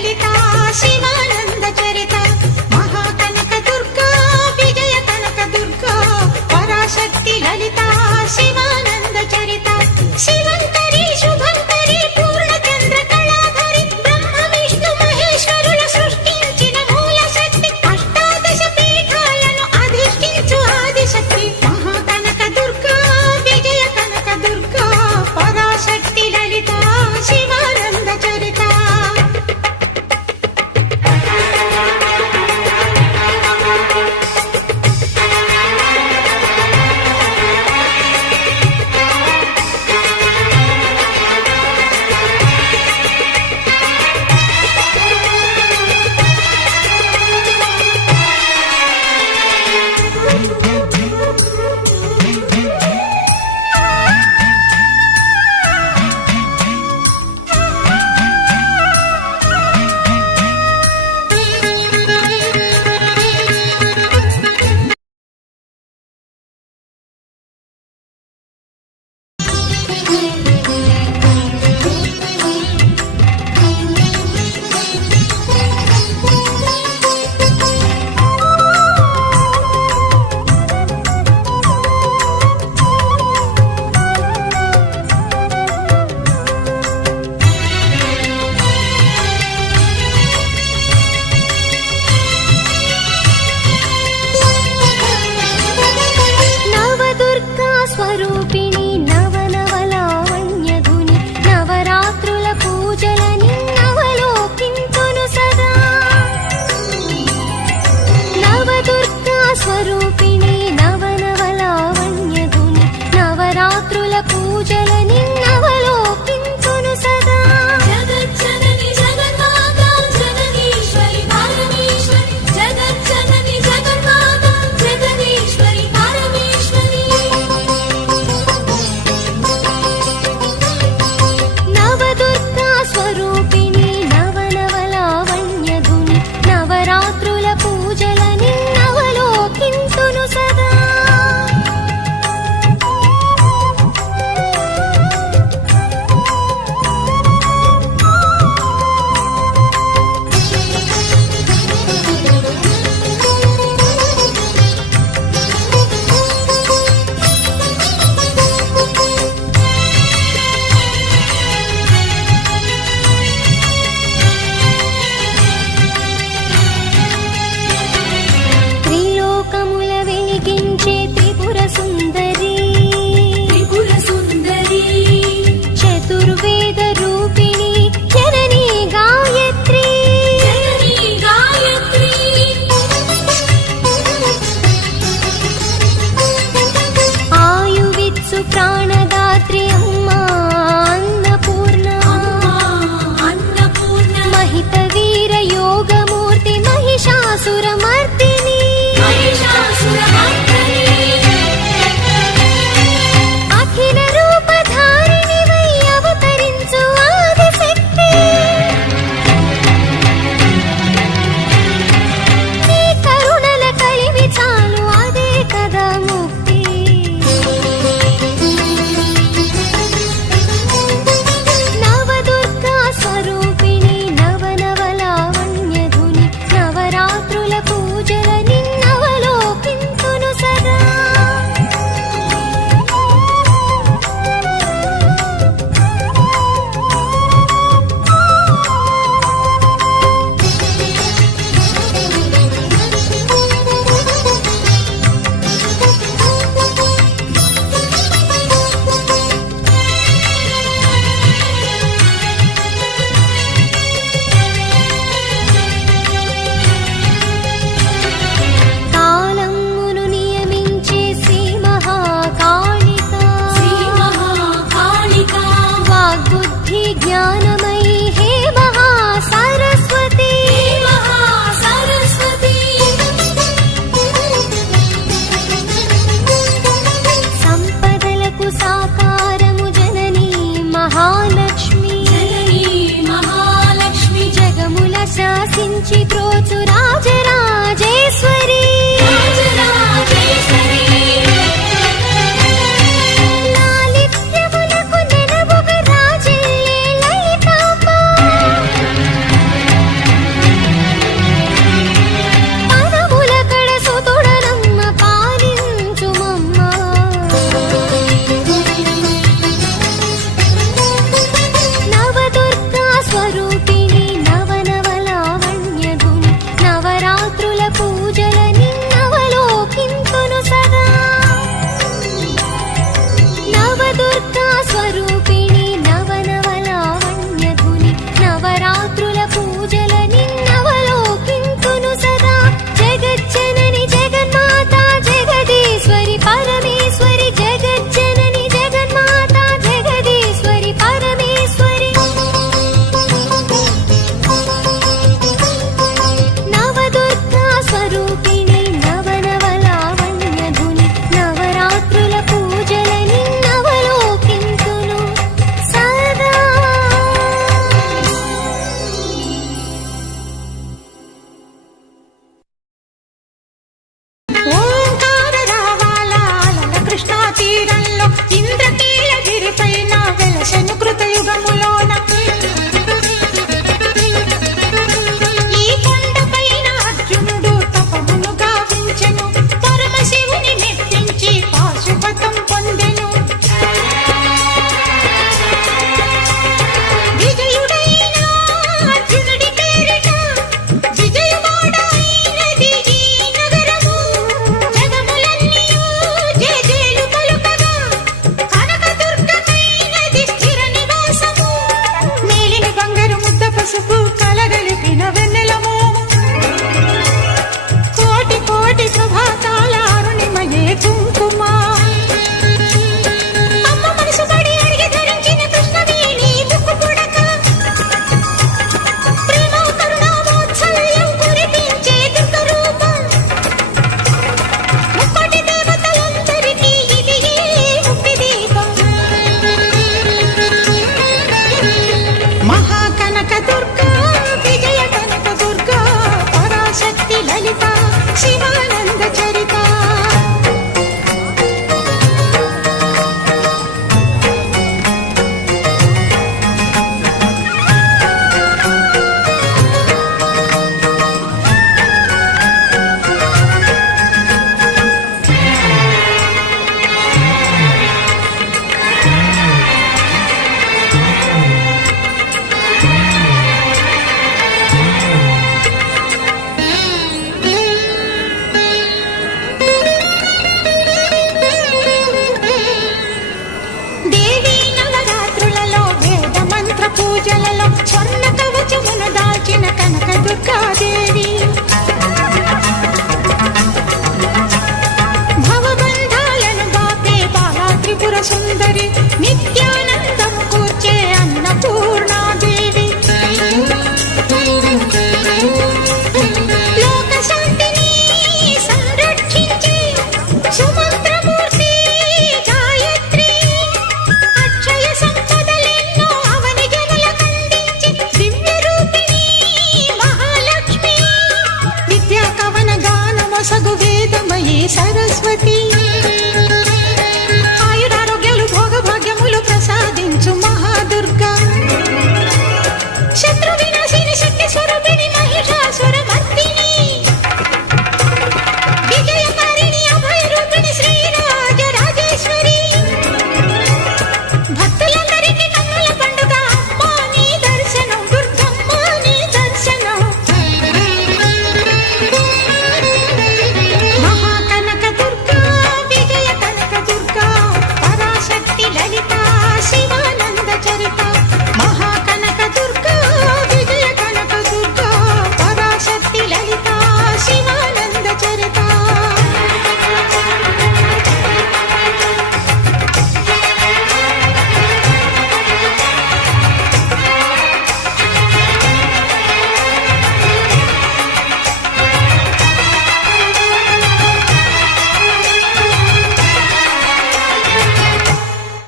Lalita Shiva